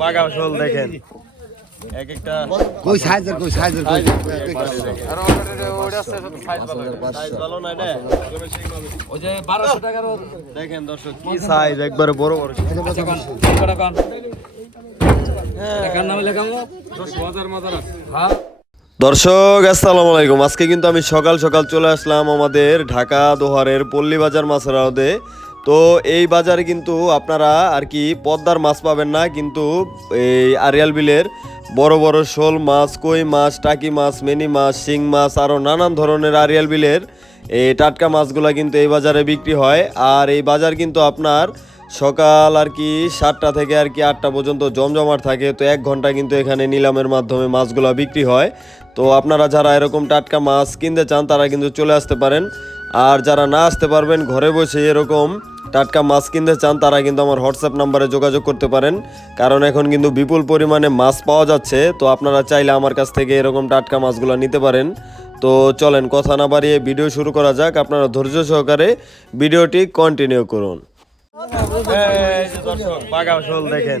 দর্শক শোল দেখেন দর্শক আসসালামু আলাইকুম। আজকে কিন্তু আমি সকাল সকাল চলে আসলাম আমাদের ঢাকা দোহারের পল্লী বাজার মাছের আড়তে। তো এই বাজারে কিন্তু আপনারা আর কি পদ্মার মাছ পাবেন না, কিন্তু এই আরিয়াল বিলের বড় বড় শোল মাছ, কই মাছ, টাকি মাছ, মিনি মাছ, শিং মাছ আরও নানান ধরনের আরিয়াল বিলের এই টাটকা মাছগুলো কিন্তু এই বাজারে বিক্রি হয়। আর এই বাজার কিন্তু আপনার সকাল আর কি সাতটা থেকে আর কি আটটা পর্যন্ত জমজমাট থাকে, তো এক ঘণ্টা কিন্তু এখানে নিলামের মাধ্যমে মাছগুলো বিক্রি হয়। তো আপনারা যারা এরকম টাটকা মাছ কিনতে চান, তারা কিন্তু চলে আসতে পারেন। আর যারা না আসতে পারবেন, ঘরে বসে এরকম টাটকা মাছ কিনতে চান, তারা কিন্তু আমার হোয়াটসঅ্যাপ নাম্বারে যোগাযোগ করতে পারেন। কারণ এখন কিন্তু বিপুল পরিমাণে মাছ পাওয়া যাচ্ছে, তো আপনারা চাইলে আমার কাছ থেকে এরকম টাটকা মাছগুলো নিতে পারেন। তো চলেন, কথা না বাড়িয়ে ভিডিও শুরু করা যাক। আপনারা ধৈর্য সহকারে ভিডিওটি কন্টিনিউ করুন। দেখেন।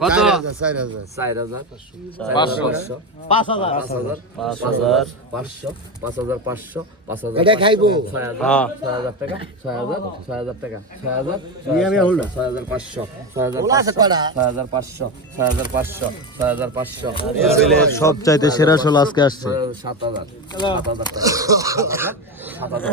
কত? চার হাজার পাঁচশো। পাঁচ হাজার। পাঁচ হাজার পাঁচশো পাঁচ হাজার পাঁচশো পাঁচ হাজার এটা খাইবো। ছয় হাজার ছয় হাজার টাকা ছয় হাজার ছয় হাজার টাকা ছয় হাজার ছয় হাজার পাঁচশো ছয় হাজার ছয় হাজার পাঁচশো ছয় হাজার পাঁচশো ছয় হাজার পাঁচশো। সব চাইতে সেরা শোল আজকে আসছে। সাত হাজার সাত হাজার টাকা। সাত হাজার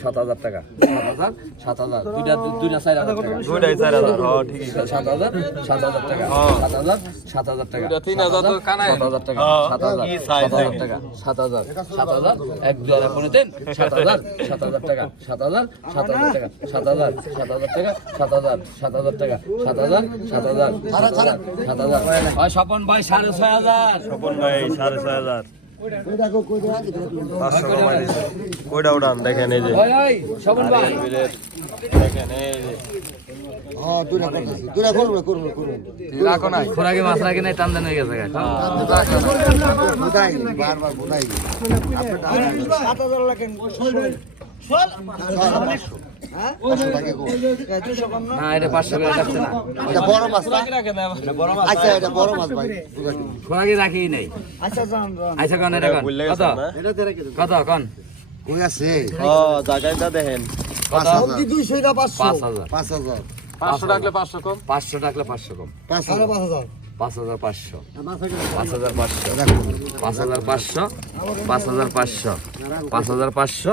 সাত হাজার টাকা সাত হাজার সাত হাজার দুইটা দুইটা চার হাজার দুইটাই চার হাজার হ্যাঁ ঠিকই। সাত হাজার সাত হাজার টাকা সাত হাজার সাত হাজার টাকা তিন হাজার সাত হাজার টাকা সাত হাজার সাত হাজার টাকা সাত হাজার সাত হাজার এক দুই হাজার সাত হাজার সাত হাজার টাকা সাত হাজার সাত হাজার টাকা সাত হাজার সাত হাজার টাকা সাত হাজার সাত হাজার টাকা সাত হাজার সাত হাজার সাত হাজার সাত হাজার স্বপন ভাই সাড়ে ছয় হাজার স্বপন ভাই সাড়ে ছয় হাজার কয়টা উড়ান দেখেন এই যে খোরাকে মাছ রাখে নাই টান হয়ে গেছে বোধাই বারবার বোধাই না এটা পাঁচশো করে রাখছে না। এটা বড় মাছ আচ্ছা এটা বড় মাছ ভাই। বুঝাই রাখি নাই। আচ্ছা কন এটা কন। কত? কত কন? কই আছে? ও জায়গাটা দেখেন। পাঁচ হাজার। পাঁচ হাজার। পাঁচ হাজার। পাঁচশো ডাকলে কম? পাঁচশো ডাকলে পাঁচশো কম। পাঁচ পাঁচ হাজার। পাঁচশো। পাঁচ হাজার পাঁচশো। পাঁচ হাজার পাঁচশো। পাঁচ হাজার পাঁচশো। পাঁচ হাজার পাঁচশো।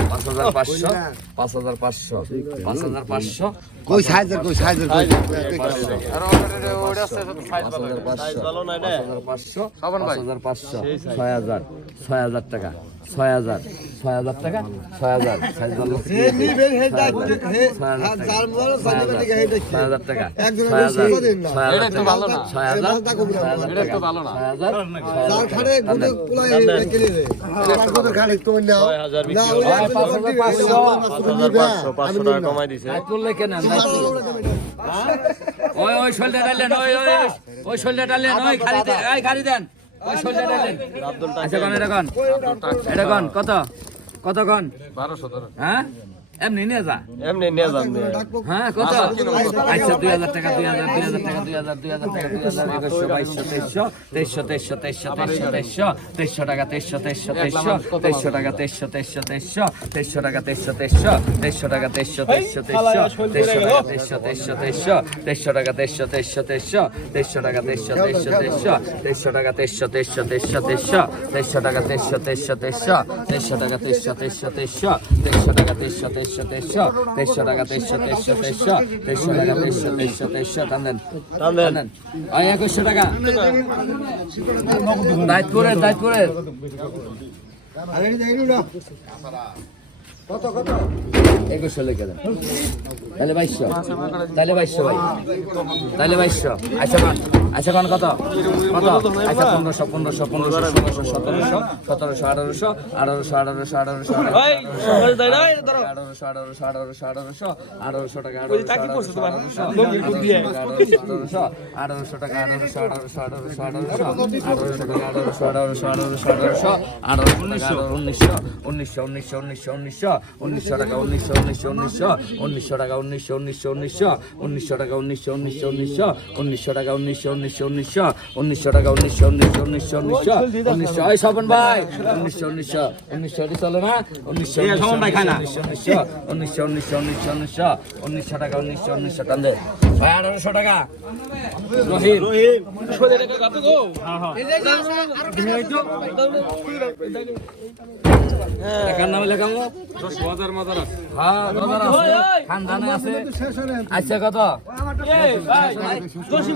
পাঁচ হাজার পাঁচশো পাঁচ হাজার পাঁচশো পাঁচ হাজার পাঁচশো কই সাইজের কই সাইজের কই? পাঁচ হাজার পাঁচশো পাঁচ হাজার পাঁচশো ছয় হাজার ছয় হাজার টাকা ছয় হাজার ছয় হাজার টাকা ছয় হাজার ছয় হাজার টাকা ছয় হাজার হ্যাঁ? ওই ওই শোলটা ডালেন ওই ওই ওই শোলটা ডালেন খালি দেন খালি দেন। ওই শোলটা আচ্ছা, কত? কত কোন? বারোশো হ্যাঁ? এমনি নিয়ে যা এমনি নিয়ে যান। হ্যাঁ কত আচ্ছা দুই হাজার টাকা দুই হাজার দুই হাজার টাকা দুই হাজার দুই হাজার টাকা দুই হাজার একুশশো বাইশশো তেইশশো তেইশশো তেইশশো তেইশশো তেইশশো তেইশশো তেইশশো টাকা তেইশশো তেইশশো তেইশশো তেইশশো টাকা তেইশশো তেইশশো তেইশশো তেইশশো টাকা তেইশশো তেইশশো তেইশশো টাকা তেইশশো তেইশশো তেইশশো তেইশশো টাকা তেইশশো তেইশশো তেইশশো তেইশশো টাকা তেইশশো তেইশশো তেইশশো তেইশশো টাকা তেইশশো তেইশশো তেইশশো তেইশশো তেইশশো টাকা তেইশশো তেইশশো তেইশশো তেইশশো টাকা তেইশশো তেইশশো তেইশশো তেইশশো টাকা তেইশশো তেইশশো তেইশশো তেইশশো টাকা তেইশশো তেইশশো তেইশশো তেইশশো টাকা তেইশশো তেইশশো তেইশশো টান দেন টান দেন। টান দেন ওই একুশশো টাকা দায়িত্বরের দায়িত্বরের কত কত? একুশশো লিখে দেন। তাহলে বাইশশো। তাহলে বাইশশো ভাই। তাহলে বাইশশো। আচ্ছা আচ্ছা কোন কত কত আচ্ছা পনেরোশো পনেরোশো পনেরোশো ষোলোশো সতেরোশো সতেরোশো আঠারোশো আঠারোশো আঠারোশো আঠারোশো আঠারোশো আঠারোশো আঠারোশো আঠারোশো আঠারোশো টাকা আঠারোশো আঠারোশো আঠারোশো টাকা আঠারোশো আঠারোশো আঠারোশো আঠারোশো আঠারোশো টাকা আঠারোশো আঠারোশো আঠারোশো আঠারোশো আঠারোশো উনিশশো উনিশশো উনিশশো উনিশশো উনিশশো উনিশশো উনিশশো টাকা উনিশশো উনিশশো উনিশশো উনিশশো টাকা উনিশশো উনিশশো উনিশশো উনিশশো টাকা উনিশশো উনিশশো উনিশশো উনিশশো টাকা উনিশশো উনিশশো উনিশশো উনিশশো টাকা উনিশশো উনিশশো উনিশশো উনিশশো উনিশশো এই স্বপন ভাই উনিশশো উনিশশো উনিশশো চলে না উনিশশো উনিশশো উনিশশো উনিশশো উনিশশো উনিশশো উনিশশো উনিশশো টাকা উনিশশো উনিশশো টান দে ভাই আঠারোশো টাকা রহিম টাকার নামে লেখাবো হ্যাঁ? বাজার আছে। খানদানে আছে। আচ্ছা কত? জসিম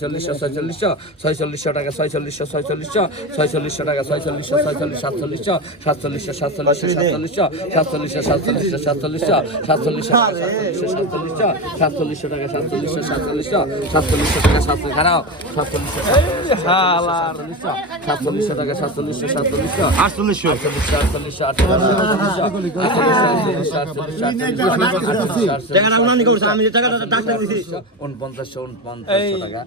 ছয়চল্লিশশো ছয়চল্লিশশো ছয়চল্লিশশো টাকা ছয়চল্লিশশো ছয়চল্লিশশো ছয়চল্লিশশো টাকা ছয়চল্লিশশো ছয়চল্লিশ সাতচল্লিশশো সাতচল্লিশশো সাতচল্লিশশো সাতচল্লিশশো সাতচল্লিশশো সাতচল্লিশশো সাতচল্লিশশো সাতচল্লিশশো সাতচল্লিশশো টাকা সাতচল্লিশশো সাতচল্লিশশো সাতচল্লিশশো টাকা সাতচল্লিশ খারাপ সাতচল্লিশশো সাতচল্লিশশো টাকা সাতচল্লিশশো সাতচল্লিশশো আটচল্লিশশো আটচল্লিশশো আটচল্লিশশো আটচল্লিশশো আটচল্লিশশো আটচল্লিশশো উনপঞ্চাশশো উনপঞ্চাশশো টাকা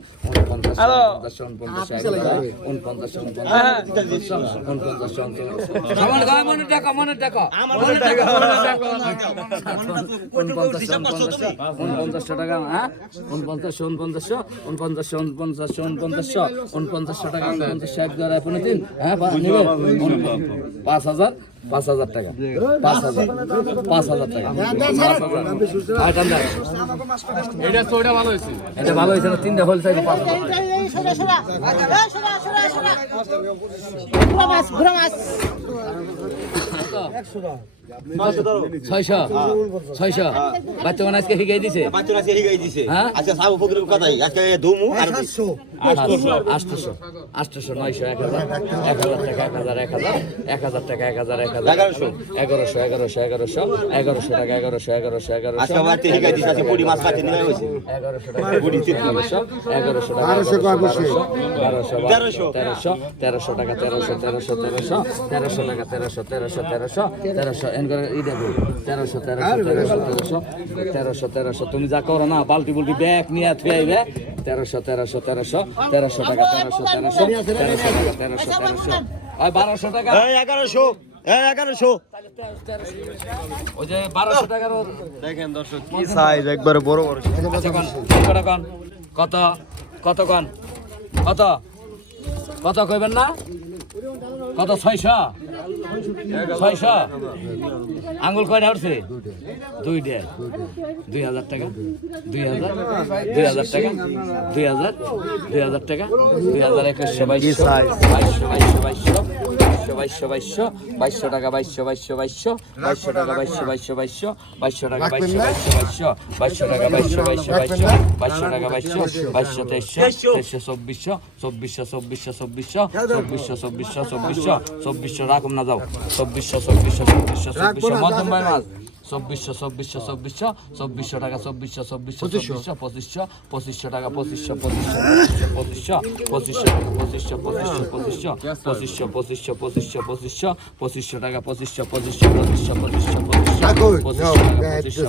উনপঞ্চাশশো টাকা হ্যাঁ উনপঞ্চাশশো উনপঞ্চাশশো উনপঞ্চাশশো উনপঞ্চাশশো উনপঞ্চাশশো উনপঞ্চাশশো টাকা উনপঞ্চাশ ষাট হাজার পনেরো দিন হ্যাঁ পাঁচ হাজার পাঁচ হাজার টাকা। পাঁচ হাজার। পাঁচ হাজার টাকা। এটা ভালো হয়েছে। না? তিনটা হল চাইছে পাঁচ হাজার। ছয়শো ছয়শো। বাচ্চা মানে আজকে শিখাই দিছে? বাচ্চারা সে হিগাই দিছে? হ্যাঁ? আচ্ছা সাবু ফকিরের কথাই আজকে ধুমু আর আটশোশো আটশোশো আটশোশো নয়শো এক হাজার। এক হাজার টাকা এক হাজার এক হাজার। এক হাজার টাকা এক হাজার এক হাজার। এগারোশো। এগারোশো এগারোশো এগারোশো। এগারোশো টাকা এগারোশো এগারোশো এগারোশো। আজকে হিগাই আজকে এগারোশো টাকা বারোশো তেরোশো। তেরোশো। তেরোশো টাকা তেরোশো তেরোশো তেরোশো তেরোশো টাকা তেরোশো তেরোশো তেরোশো তেরোশো তেরোশো তেরোশো তেরোশো তেরোশো তেরোশো তেরোশো। তুমি যা করো না বালতি বুলটি ব্যাগ নিয়ে থুয়ে আইবে। তেরোশো তেরোশো তেরোশো তেরোশো টাকা তেরোশো তেরোশো তেরোশো টাকা তেরোশো তেরোশো। ওই বারোশো টাকা। এই এগারোশো এই এগারোশো। যে বারোশো টাকার দেখেন দর্শক কি সাইজ একবারে বড় বড়। আচ্ছা কন? কত কন? কত? কত কন? কত? কত কইবেন না? কত, ছয়শো? ছয়শো? আঙ্গুল কয়টা উঠছে? দুইটা। দুই হাজার টাকা। দুই হাজার। দুই হাজার টাকা। দুই হাজার। দুই হাজার টাকা। দুই হাজার একুশশো, বাইশশো। বাইশশো বাইশশো বাইশশো। বাইশশো বাইশশো বাইশশো টাকা বাইশশো বাইশশো বাইশশো বাইশশো টাকা বাইশশো বাইশশো বাইশশো বাইশশো টাকা বাইশশো বাইশশো বাইশশো বাইশশো টাকা বাইশশো বাইশশো বাইশশো বাইশশো টাকা বাইশশো বাইশশো তেইশশো তেইশশো চব্বিশশো চব্বিশশো চব্বিশশো চব্বিশশো চব্বিশশো চব্বিশশো চব্বিশশো চব্বিশশো রাখুন না যাও চব্বিশশো চব্বিশশো চব্বিশশো চব্বিশশো মধ্যম ভাই মাছ চব্বিশশো চব্বিশশো চব্বিশশো চব্বিশশো টাকা চব্বিশশো চব্বিশশো চব্বিশশো পঁচিশশো পঁচিশশো টাকা পঁচিশশো পঁচিশশো পঁচিশশো পঁচিশশো পঁচিশশো পঁচিশশো পঁচিশশো পঁচিশশো পঁচিশশো পঁচিশশো পঁচিশশো পঁচিশশো টাকা পঁচিশশো পঁচিশশো পঁচিশশো পঁচিশশো পঁচিশশো পঁচিশশো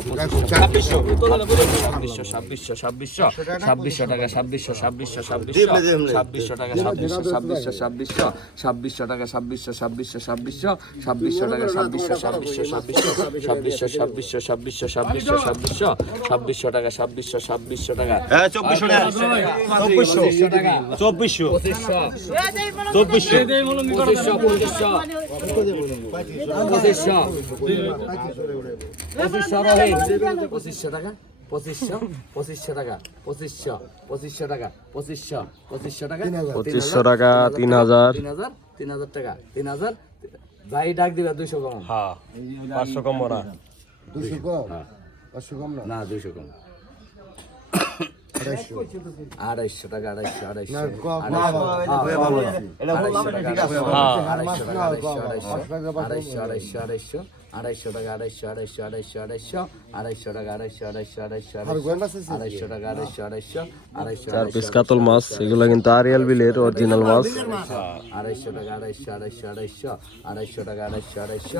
ছাব্বিশশো ছাব্বিশশো ছাব্বিশশো ছাব্বিশশো টাকা ছাব্বিশশো ছাব্বিশশো ছাব্বিশশো ছাব্বিশশো টাকা ছাব্বিশশো ছাব্বিশশো ছাব্বিশশো ছাব্বিশশো টাকা ছাব্বিশশো ছাব্বিশশো ছাব্বিশশো ছাব্বিশশো টাকা ছাব্বিশশো ছাব্বিশশো ছাব্বিশশো ছাব্বিশশো ছাব্বিশশো ছাব্বিশশো ছাব্বিশশো ছাব্বিশশো ছাব্বিশশো ছাব্বিশশো টাকা ছাব্বিশশো ছাব্বিশশো টাকা। চব্বিশশো টাকা। পঁচিশশো। টাকা চব্বিশশো চব্বিশশো পঁচিশশো পঁচিশশো। পঁচিশশো। পঁচিশশো রহিম পঁচিশশো টাকা পঁচিশশো পঁচিশশো টাকা পঁচিশশো পঁচিশশো টাকা পঁচিশশো পঁচিশশো টাকা পঁচিশশো টাকা তিন হাজার। তিন হাজার তিন হাজার টাকা তিন হাজার। যাই ডাক দিবে দুইশো কম। হ্যাঁ পাঁচশো কম না দুশো কম পাঁচশো কম না না দুইশো কম আড়াইশো টাকা আড়াইশো আড়াইশো আড়াইশো টাকা হ্যাঁ আড়াইশো আড়াইশো আড়াইশো আড়াইশো আড়াইশো আড়াইশো টাকা আড়াইশো আড়াইশো আড়াইশো আড়াইশো আড়াইশো টাকা আড়াইশো আড়াইশো আড়াইশো? আড়াইশো টাকা আড়াইশো আড়াইশো আড়াইশো চার পিস কাতল মাছ এগুলো কিন্তু আরিয়াল বিলের অরিজিনাল মাছ আড়াইশো টাকা আড়াইশো আড়াইশো আড়াইশো আড়াইশো টাকা আড়াইশো আড়াইশো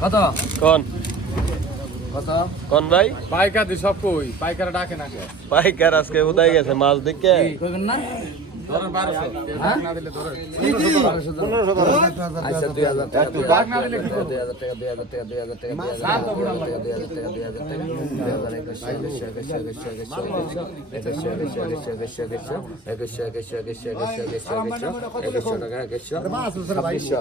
কত কোন কত কোন ভাই পাইকার দি সব কই পাইকার ডাকে না পাইকার আজকে উদয় গেছে মাছ দেখে কইবেন না ছাব্বিশশো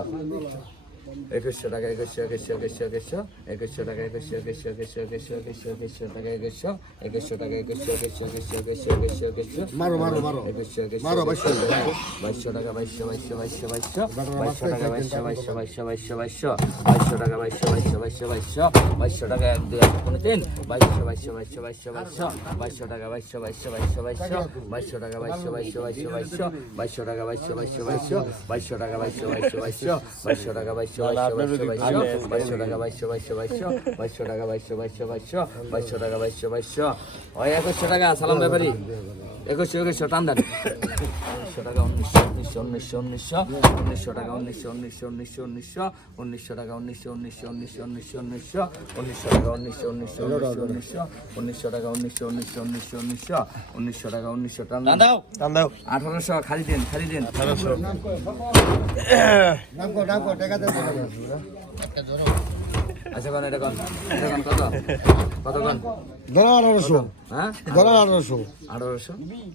একুশশো টাকা একুশশো একুশশো একুশশো একুশশো একুশশো টাকা একুশশো একুশশো একুশশো একুশশো একুশশো একুশশো টাকা একুশশো একুশশো টাকা একুশশো একুশশো একুশশো একুশশো একুশশো একুশশো মারো মারো মারো একুশশো একুশশো বাইশশো বাইশশো টাকা বাইশশো বাইশশো বাইশশো বাইশশো বাইশশো টাকা বাইশশো বাইশশো বাইশশো বাইশশো বাইশশো বাইশশো টাকা বাইশশো বাইশশো বাইশশো বাইশশো বাইশশো টাকা এক দুই এক কোনো তিন বাইশশো বাইশশো বাইশশো বাইশশো বাইশশো বাইশশো টাকা বাইশশো বাইশশো বাইশশো বাইশশো বাইশশো টাকা বাইশশো বাইশশো বাইশশো বাইশশো বাইশশো টাকা বাইশশো বাইশশো বাইশশো বাইশশো টাকা বাইশশো বাইশশো বাইশশো বাইশশো টাকা বাইশশো বাইশশো টাকা বাইশশো বাইশশো বাইশশো বাইশশো টাকা বাইশশো বাইশশো বাইশশো বাইশশো টাকা বাইশশো বাইশশো ওই একশো টাকা সালাম ব্যাপারি। একুশশো একুশশো টান দেন উনিশশো টাকা উনিশশো উনিশশো উনিশশো উনিশশো উনিশশো টাকা উনিশশো উনিশশো উনিশশো উনিশশো উনিশশো টাকা উনিশশো উনিশশো উনিশশো উনিশশো উনিশশো উনিশশো টাকা উনিশশো উনিশশো উনিশশো উনিশশো উনিশশো টাকা উনিশশো উনিশশো উনিশশো উনিশশো উনিশশো টাকা উনিশশো টান দেন আঠারোশো খালি দিন খালি দিন নামকো নামকো টাকা আচ্ছা কোন এটা কোন? এটা কোন কত? কত কোন? ধরো আঠারোশো। হ্যাঁ? ধরো আঠারোশো। আঠারোশো?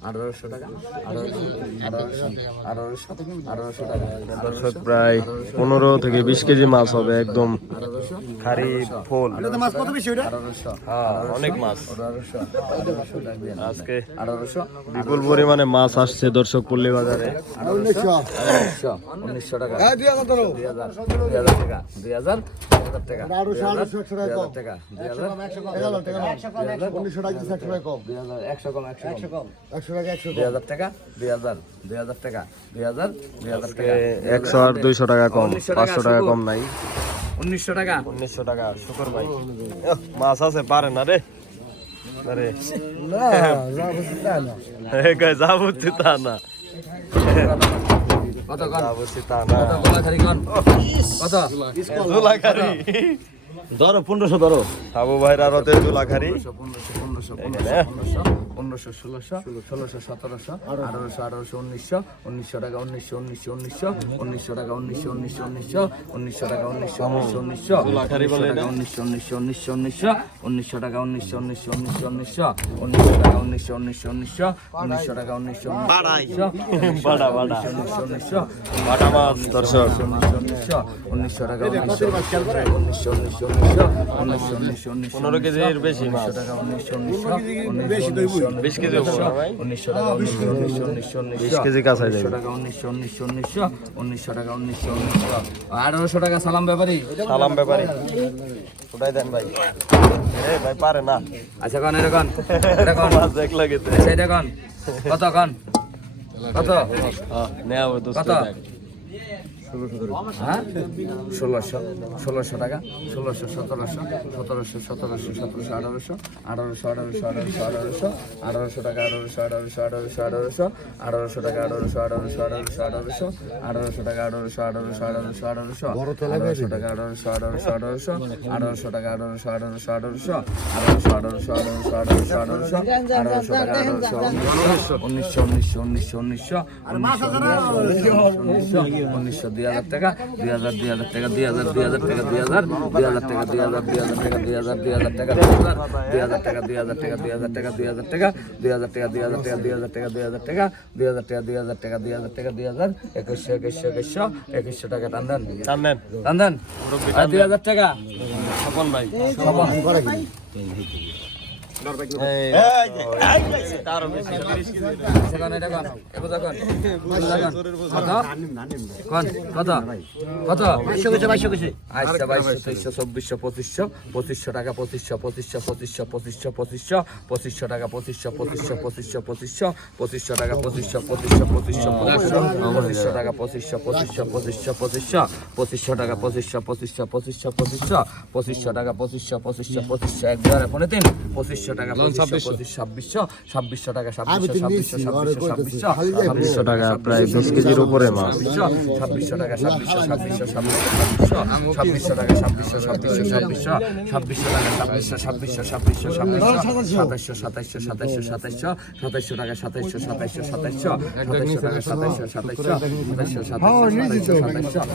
আঠারোশো টাকা? আঠারোশো আঠারোশো আঠারোশো আঠারোশো টাকা। দর্শক প্রায় পনেরো থেকে বিশ কেজি মাছ হবে একদম আঠারোশো? খারি ফুল। মাছ কত বেশি ওটা হ্যাঁ অনেক মাছ। আজকে বিপুল পরিমাণে মাছ আসছে দর্শক পল্লী বাজারে। উনিশশো। টাকা। দুই হাজার দুই হাজার টাকা। দুই হাজার? দুই হাজার টাকা। একশো টাকা কম। টাকা। দুই হাজার টাকা। উনিশশো টাকা একশো টাকা কম। দুই হাজার একশো কম একশো কম। একশো টাকা একশো দুই হাজার টাকা দুই হাজার দুই হাজার টাকা দুই হাজার দুই হাজার টাকা। একশো আর দুইশো টাকা কম। পাঁচশো টাকা কম নাই। উনিশশো টাকা। উনিশশো টাকা শুকর ভাই। মাছ আছে পারে না রে। আরে। না যা বুঝছি তা না। কত কন? কত গোলাখারি কন? কত? গোলাখারি ধরো পনেরোশো ধরো। সাবু ভাইরা রথের গোলাখারি পনেরোশো। পনেরোশো। পনেরোশো পনেরোশো ষোলোশো ষোলোশো সতেরোশো আঠারোশো আঠারোশো উনিশশো উনিশশো টাকা উনিশশো উনিশশো উনিশশো উনিশশো টাকা উনিশশো উনিশশো উনিশশো উনিশশো টাকা উনিশশো উনিশশো উনিশশো? উনিশশো উনিশশো উনিশশো উনিশশো টাকা উনিশশো উনিশশো উনিশশো উনিশশো উনিশশো টাকা উনিশশো উনিশশো উনিশশো উনিশশো টাকা উনিশশো উনিশশো টাকা উনিশশো উনিশশো উনিশশো উনিশশো উনিশশো উনিশশো উনিশশো পনেরো কেজির বেশি মাছ টাকা উনিশশো উনিশশো উনিশশো বিশ কেজি উনিশশো টাকা উনিশশো উনিশশো উনিশশো কেজি কাঁচাই উনিশশো টাকা উনিশশো উনিশশো উনিশশো উনিশশো টাকা উনিশশো উনিশশো। আঠারোশো টাকা সালাম ব্যাপারী। সালাম ব্যাপারে। ওটাই দেন ভাই। এ ভাই পারে না। আচ্ছা কন দেখ লাগে আচ্ছা এটা কন। কত কন? কত? নেওয়া কত? হ্যাঁ ষোলোশো ষোলোশো টাকা ষোলোশো সতেরোশো সতেরোশো সতেরোশো সতেরোশো আঠারোশো আঠারোশো আঠারোশো আঠারোশো আঠারোশো টাকা আঠারোশো আঠারোশো আঠারোশো আঠারোশো টাকা আঠারোশো আঠারোশো আঠারোশো আঠারোশো টাকা আঠারোশো আঠারোশো আঠারোশো আঠারোশো আঠারোশো টাকা আঠারোশো আঠারোশো আঠারোশো আঠারোশো টাকা আঠারোশো আঠারোশো আঠারোশো আঠারোশো আঠারোশো আঠারোশো আঠারোশো আঠারোশো আঠারোশো টাকা আঠারোশো উনিশশো উনিশশো উনিশশো উনিশশো উনিশশো উনিশশো দুই হাজার টাকা দুই হাজার দুই হাজার টাকা দুই হাজার দুই হাজার টাকা দুই হাজার দুই হাজার টাকা দুই হাজার দুই হাজার টাকা দুই হাজার দুই হাজার টাকা দুই হাজার দুই হাজার টাকা দুই হাজার টাকা দুই হাজার টাকা দুই হাজার টাকা দুই হাজার টাকা দুই হাজার টাকা দুই হাজার টাকা দুই হাজার টাকা দুই হাজার টাকা দুই হাজার টাকা দুই হাজার টাকা দুই হাজার একুশশো একুশশো একুশশো একুশশো টাকা টান দেন টান দুই হাজার টাকা স্বপন ভাই আচ্ছা চব্বিশশো পঁচিশশো পঁচিশশো টাকা পঁচিশশো পঁচিশশো পঁচিশশো পঁচিশশো পঁচিশশো পঁচিশশো টাকা পঁচিশশো পঁচিশশো পঁচিশশো পঁচিশশো পঁচিশশো টাকা পঁচিশশো পঁচিশশো পঁচিশশো পঁচিশশো টাকা পঁচিশশো পঁচিশশো পঁচিশশো পঁচিশশো পঁচিশশো টাকা পঁচিশশো পঁচিশশো পঁচিশশো পঁচিশশো পঁচিশশো টাকা পঁচিশশো পঁচিশশো পঁচিশশো এক দুই পনেরো তিন পঁচিশশো টাকা ছাব্বিশশো ছাব্বিশশো টাকা ছাব্বিশশো ছাব্বিশশো ছাব্বিশশো ছাব্বিশশো ছাব্বিশশো টাকা প্রায় বিশ কেজির উপরে মাছ ছাব্বিশশো টাকা ছাব্বিশশো ছাব্বিশশো ছাব্বিশশো ছাব্বিশশো টাকা ছাব্বিশশো ছাব্বিশশো ছাব্বিশশো ছাব্বিশশো টাকা ছাব্বিশশো ছাব্বিশশো ছাব্বিশশো ছাব্বিশশো সাতাইশশো সাতাইশশো সাতাইশশো সাতাইশশো টাকা সাতাইশশো সাতাইশশো সাতাইশশো সাতাইশশো টাকা সাতাইশশো সাতাইশশো সাতাইশশো সাতাইশশো সাতাইশশো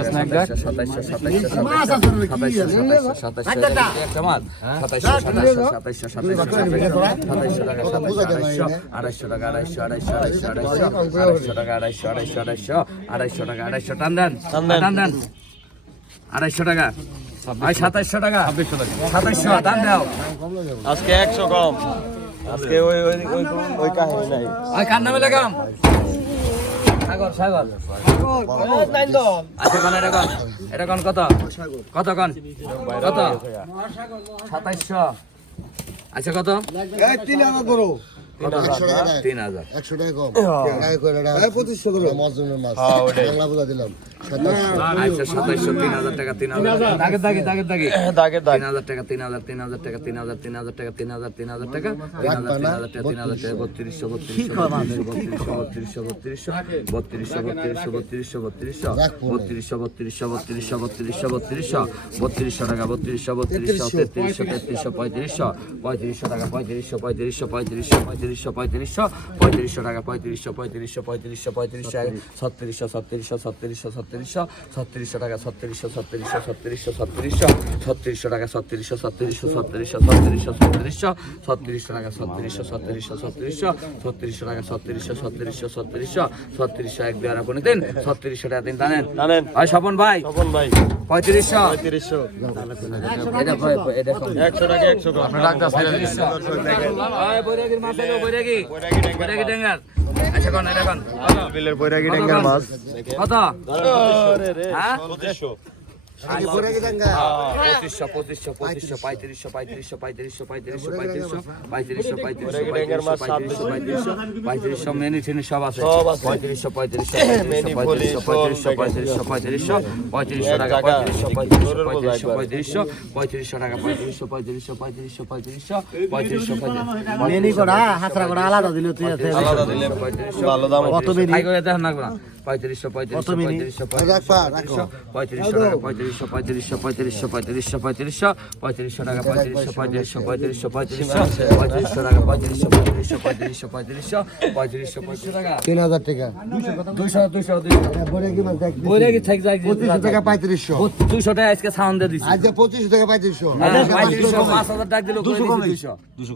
সাতাইশশো সাতাইশশো সাতাইশশো সাতাইশশো সাতাইশশো একটা মাল সাতাইশশো সাতাইশশো সাতাইশশো সাতাইশশো সাতাইশশো টাকা সাতাইশশো আড়াইশো আড়াইশো টাকা আড়াইশো আড়াইশো আড়াইশো আড়াইশো আড়াইশো টাকা আড়াইশো আড়াইশো আড়াইশো আড়াইশো টাকা আড়াইশো টান দেন। টান দেন। আড়াইশো টাকা। ভাই সাতাইশশো টাকা। সাতাইশশো টান দাও। আজকে একশো কম। আজকে ওই ওই ওই ওই কাহিনী নাই। ওই কার নামে লাগাম সাগর সাগর। আচ্ছা কোন এটা কোন? এটা কোন কত? কত কোন? কত? সাতাইশশো। আচ্ছা কত? তিন হাজার ধরো। তিন হাজার একশো টাকা কম পঁচিশশো ধরো মাছ বাংলা বোঝা দিলাম আচ্ছা সাতাইশশো তিন হাজার টাকা তিন হাজার দাগে দাগে দাগে দাগে দাগের তিন হাজার টাকা তিন হাজার তিন হাজার টাকা তিন হাজার তিন হাজার টাকা তিন হাজার তিন হাজার টাকা তিন হাজার তিন হাজার টাকা তিন হাজার টাকা বত্রিশশো বত্রিশশো বত্রিশশো বত্রিশশো বত্রিশশো বত্রিশশো বত্রিশশো বত্রিশশো বত্রিশশো বত্রিশশো বত্রিশশো বত্রিশশো বত্রিশশো বত্রিশশো টাকা বত্রিশশো বত্রিশশো তেত্রিশশো তেত্রিশশো পঁয়ত্রিশশো পঁয়ত্রিশশো টাকা পঁয়ত্রিশশো পঁয়ত্রিশশো পঁয়ত্রিশশো পঁয়ত্রিশশো পঁয়ত্রিশশো পঁয়ত্রিশশো টাকা পঁয়ত্রিশশো পঁয়ত্রিশশো পঁয়ত্রিশশো পঁয়ত্রিশশো ছত্রিশশো ছত্রিশশো ছত্রিশশো ছত্রিশশো ছত্রিশশো টাকা ছত্রিশশো ছত্রিশশো ছত্রিশশো ছত্রিশশো ছত্রিশশো টাকা ছত্রিশশো ছত্রিশশো ছত্রিশশো ছত্রিশশো ছত্রিশশো ছত্রিশশো টাকা ছত্রিশশো ছত্রিশশো ছত্রিশশো ছত্রিশশো টাকা ছত্রিশশো ছত্রিশশো ছত্রিশশো ছত্রিশশো এক দুই আর কোনো দিন ছত্রিশশো টাকা দিন জানেন জানেন ভাই স্বপন ভাই স্বপন ভাই পঁয়ত্রিশশো তিরিশশো এটা ভাই- এটা কম। একশো টাকা একশো কম বৈরাগী। বৈরাগী ডেঙ্গার। আচ্ছা, কোন, এটা কোন? বিলের বৈরাগী ডেঙ্গার মাছ কত? হ্যাঁ? পঁচিশশো পঁচিশশো, পঁচিশশো, পঁয়ত্রিশশো, পঁয়ত্রিশশো, পঁয়ত্রিশশো, পঁয়ত্রিশশো, পঁয়ত্রিশশো, পঁয়ত্রিশশো, পঁয়ত্রিশশো, পঁয়ত্রিশশো, পঁয়ত্রিশশো, মেনি সব আছে। পঁয়ত্রিশশো, পঁয়ত্রিশশো, পঁয়ত্রিশশো, পঁয়ত্রিশশো, পঁয়ত্রিশশো, পঁয়ত্রিশশো, পঁয়ত্রিশশো, টাকা। পঁয়ত্রিশশো, পঁয়ত্রিশশো, পঁয়ত্রিশশো, পঁয়ত্রিশশো, পঁয়ত্রিশশো টাকা, পঁয়ত্রিশশো, পঁয়ত্রিশশো, পঁয়ত্রিশশো, পঁয়ত্রিশশো, পঁয়ত্রিশশো, পঁয়ত্রিশশো, মেনি আলাদা দিলে তুই আছে আলাদা দিলে পঁয়ত্রিশশো, ভালো দাম কত মিনি দেখেন না। পঁয়ত্রিশশো, পঁয়ত্রিশশো, পঁয়ত্রিশশো, রাখবা, পঁয়ত্রিশশো, পঁয়ত্রিশশো টাকা, পঁয়ত্রিশশো, পঁয়ত্রিশশো, পঁয়ত্রিশশো, পঁয়ত্রিশশো, পঁয়ত্রিশশো, পঁয়ত্রিশশো টাকা, পঁয়ত্রিশশো, পঁয়ত্রিশশো, পঁয়ত্রিশশো, পঁয়ত্রিশশো, পঁয়ত্রিশশো টাকা, পঁয়ত্রিশশো, পঁয়ত্রিশশো, পঁয়ত্রিশশো, পঁয়ত্রিশশো, পঁয়ত্রিশশো, পঁয়ত্রিশশো টাকা। তিন হাজার টাকা টাকা পঁয়ত্রিশশো টাকা আজকে সাউন্ড দিয়ে দিছি আজ পঁচিশশো টাকা পঁয়ত্রিশশো হ্যাঁ, পাঁচ হাজার টাকা দিলেও করে দিছি দুইশো।